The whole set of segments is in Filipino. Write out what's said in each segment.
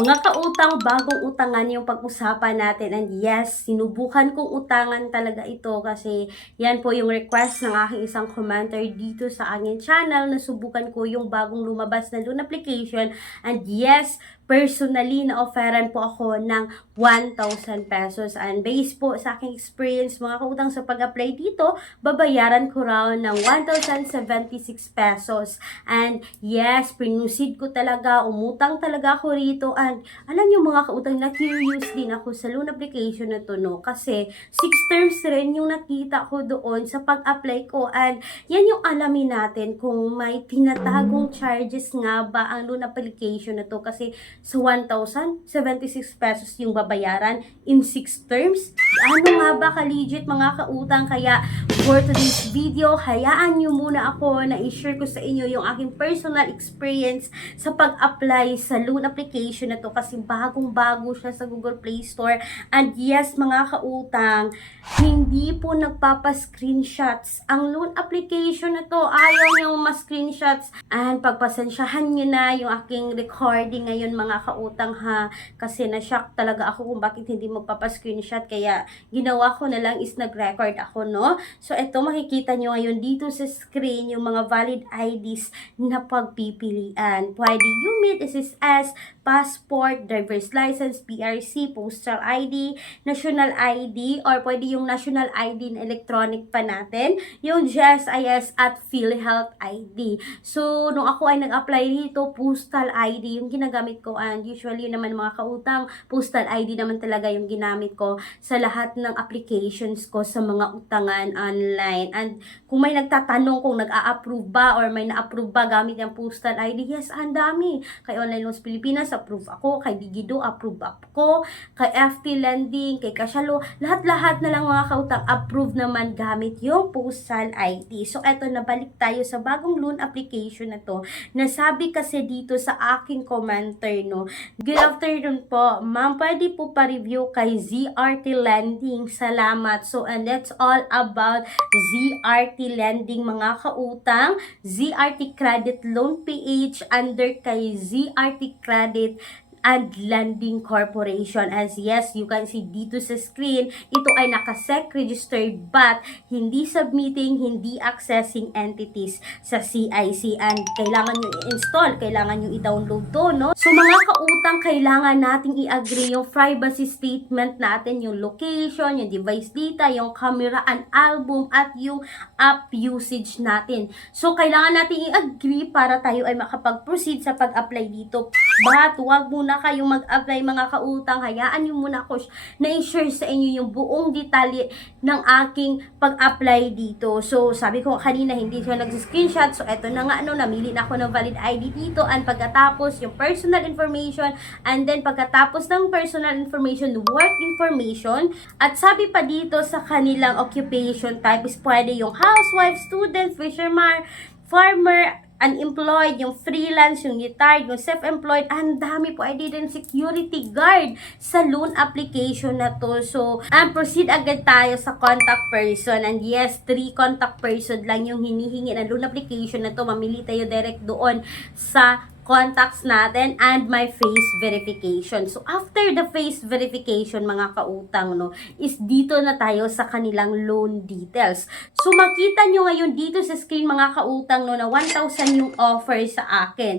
Mga kautang, bagong utangan yung pag-usapan natin. And yes, sinubukan kong utangan talaga ito kasi yan po yung request ng aking isang commenter dito sa aking channel. Nasubukan ko yung bagong lumabas na loan application. And yes, personally, na-offeran po ako ng 1,000 pesos. And based po sa aking experience, mga kautang, sa pag-apply dito, babayaran ko raw ng 1,076 pesos. And yes, pinusid ko talaga, umutang talaga ako rito. And alam niyo mga kautang, na curious din ako sa loan application na to, no? Kasi 6 terms rin yung nakita ko doon sa pag-apply ko. And yan yung alamin natin kung may tinatagong charges nga ba ang loan application na to. Kasi sa 1,076 pesos yung babayaran in 6 terms. Ano nga ba ka-legit mga kautang? Kaya for today's video, hayaan nyo muna ako na i-share ko sa inyo yung aking personal experience sa pag-apply sa loan application na to kasi bagong-bago siya sa Google Play Store. And yes, mga kautang, hindi po nagpapa-screenshots ang loan application na to. Ayaw niyang ma-screenshots. And pagpasensyahan nyo na yung aking recording ngayon mga kautang ha. Kasi na-shock talaga ako kung bakit hindi magpapa-screenshot. Kaya ginawa ko na lang is nag-record ako, no? So ito makikita nyo ngayon dito sa screen yung mga valid IDs na pagpipilian. Pwede UMID, SSS, passport, driver's license, PRC, postal ID, national ID, or pwede yung national ID na electronic pa natin, yung GSIS at PhilHealth ID. So, nung ako ay nag-apply dito, postal ID yung ginagamit ko, and usually naman mga kautang, postal ID naman talaga yung ginamit ko sa lahat ng applications ko sa mga utangan online. And kung may nagtatanong kung nag-a-approve ba or may na-approve ba gamit yung postal ID, yes, ang dami. Kay Online Loans Pilipinas, approve ako. Kay Digido, approve ako. Kay FT Lending, kay Kasyalo, lahat-lahat na lang mga kautang, approve naman gamit yung postal ID. So, eto, nabalik tayo sa bagong loan application na to. Nasabi kasi dito sa aking commenter, no, good afternoon po, ma'am, pwede po pa-review kay ZRT Lending. Salamat. So, and that's all about ZRT Lending mga kautang. ZRT Credit Loan PH under kay ZRT Credit and Lending Corporation. As yes, you can see dito sa screen, ito ay naka-SEC registered but hindi submitting, hindi accessing entities sa CIC, and kailangan nyo i-install, kailangan nyo i-download to, no? So mga kautang, kailangan nating i-agree yung privacy statement natin, yung location, yung device data, yung camera and album, at yung app usage natin. So kailangan nating i-agree para tayo ay makapag-proceed sa pag-apply dito. But wag muna kayong mag-apply mga kautang, hayaan nyo muna ako na i-share sa inyo yung buong detalye ng aking pag-apply dito. So sabi ko kanina hindi siya nag-screenshot, so eto na nga, namili na ako ng valid ID dito, and pagkatapos yung personal information, and then pagkatapos ng personal information, work information, at sabi pa dito sa kanilang occupation type is pwede yung housewife, student, fisherman, farmer, unemployed, yung freelance, yung retired, yung self-employed, ang dami po. I didn't security guard sa loan application na to. So, proceed agad tayo sa contact person. And yes, 3 contact person lang yung hinihingi ng loan application na to. Mamili tayo direct doon sa contacts natin and my face verification. So, after the face verification, mga kautang, no, is dito na tayo sa kanilang loan details. So, makita nyo ngayon dito sa screen, mga kautang, no, na 1,000 yung offer sa akin.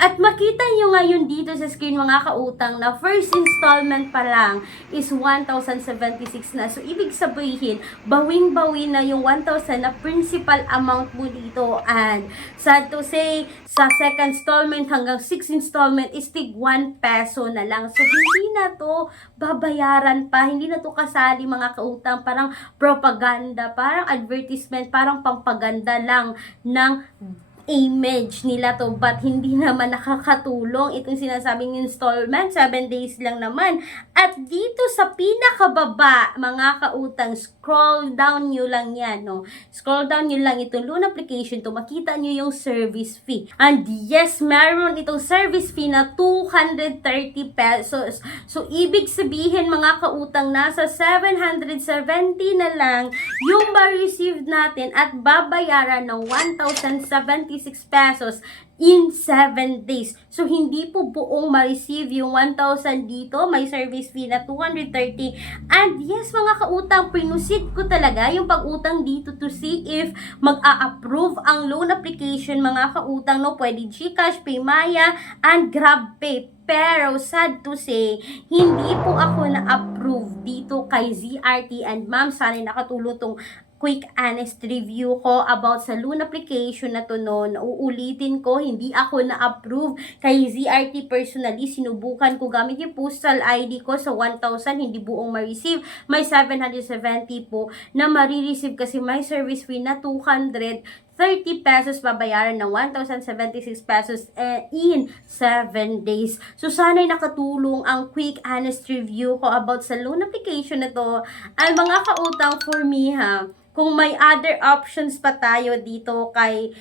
At makita nyo ngayon dito sa screen, mga kautang, na first installment pa lang is 1,076 na. So, ibig sabihin, bawing-bawi na yung 1,000 na principal amount mo dito. And, sad to say, sa second installment hanggang 6 installment is tig 1 peso na lang. So, hindi na to babayaran pa. Hindi na to kasali, mga kautang. Parang propaganda, parang advertisement, parang pampaganda lang ng image nila to, but hindi naman nakakatulong itong sinasabing installment. 7 days lang naman. At dito sa pinakababa, mga kautang, scroll down nyo lang yan, no? Scroll down nyo lang itong loan application to, makita nyo yung service fee. And yes, meron itong service fee na 230 pesos. So, ibig sabihin, mga kautang, nasa 770 na lang yung ma-receive natin at babayaran ng 1,076 pesos in 7 days. So, hindi po buong ma-receive yung 1,000 dito. May service fee na 230. And yes, mga kautang, pinusit ko talaga yung pag-utang dito to see if mag-a-approve ang loan application, mga kautang, no? Pwede GCash, PayMaya, and GrabPay. Pero, sad to say, hindi po ako na-approve dito kay ZRT. And ma'am, sana'y nakatulong tong quick honest review ko about sa loan application na to noon. Uulitin ko, hindi ako na-approve kay ZRT personally. Sinubukan ko gamit yung postal ID ko sa 1,000, hindi buong ma-receive. May 770 po na ma-receive kasi may service fee na 230 pesos, babayaran ng 1,076 pesos in 7 days. So, sana'y nakatulong ang quick honest review ko about sa loan application na to. Ay, mga kautang, for me ha, kung may other options pa tayo dito kay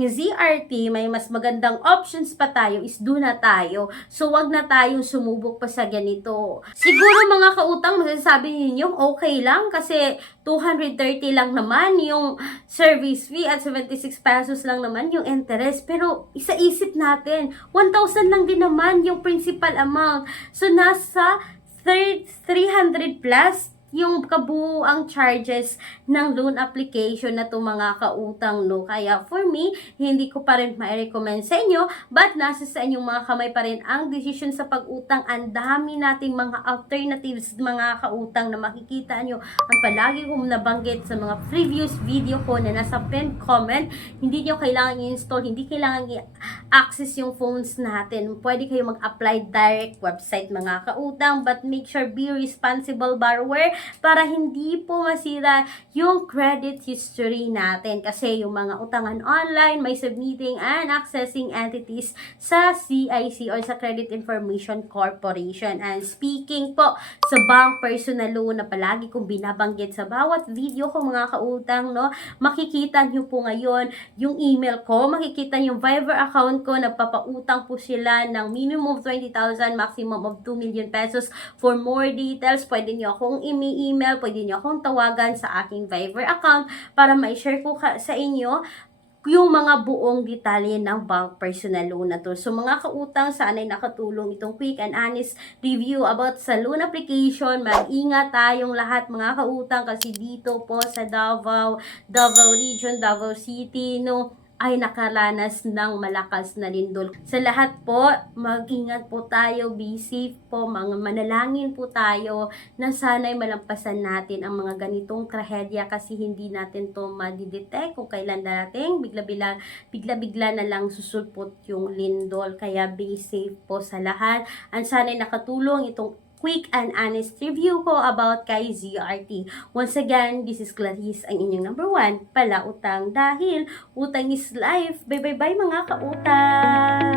ZRT, may mas magandang options pa tayo, is do na tayo. So, wag na tayong sumubok pa sa ganito. Siguro mga kautang, masasabi ninyo, okay lang kasi 230 lang naman yung service fee at 76 pesos lang naman yung interest. Pero, isa-isip natin, 1,000 lang din naman yung principal amount. So, nasa 300 plus yung kabuuang charges ng loan application na to, mga kautang, no? Kaya for me, hindi ko pa rin ma-recommend sa inyo, but nasa sa inyong mga kamay pa rin ang decision sa pag-utang. Ang dami nating mga alternatives, mga kautang, na makikita nyo. Ang palagi kong nabanggit sa mga previous video ko na nasa pinned comment, hindi nyo kailangan i-install, hindi kailangan i-access yung phones natin. Pwede kayo mag-apply direct website, mga kautang, but make sure be responsible borrower para hindi po masira yung credit history natin. Kasi yung mga utangan online, may submitting and accessing entities sa CIC or sa Credit Information Corporation. And speaking po sa bank personal loan na palagi kong binabanggit sa bawat video ko, mga kautang, no, makikita nyo po ngayon yung email ko, makikita yung Viber account ko, nagpapautang po sila ng minimum of 20,000, maximum of 2 million pesos. For more details, pwede nyo akong email, pwede nyo akong tawagan sa aking Viber account para ma-share ko sa inyo yung mga buong detalye ng bank personal loan na to. So, mga kautang, sana'y nakatulong itong quick and honest review about sa loan application. Mag-ingat tayong lahat, mga kautang, kasi dito po sa Davao Region, Davao City, no, ay nakaranas ng malakas na lindol. Sa lahat po, mag-ingat po tayo, be safe po, mga manalangin po tayo na sana'y malampasan natin ang mga ganitong trahedya, kasi hindi natin to madidetect kung kailan darating. Bigla-bigla na lang susulpot yung lindol. Kaya be safe po sa lahat. Ang sana'y nakatulong itong quick and honest review ko about kay ZRT. Once again, this is Clarice, ang inyong number 1 palautang, dahil utang is life. Bye bye bye, mga kautang!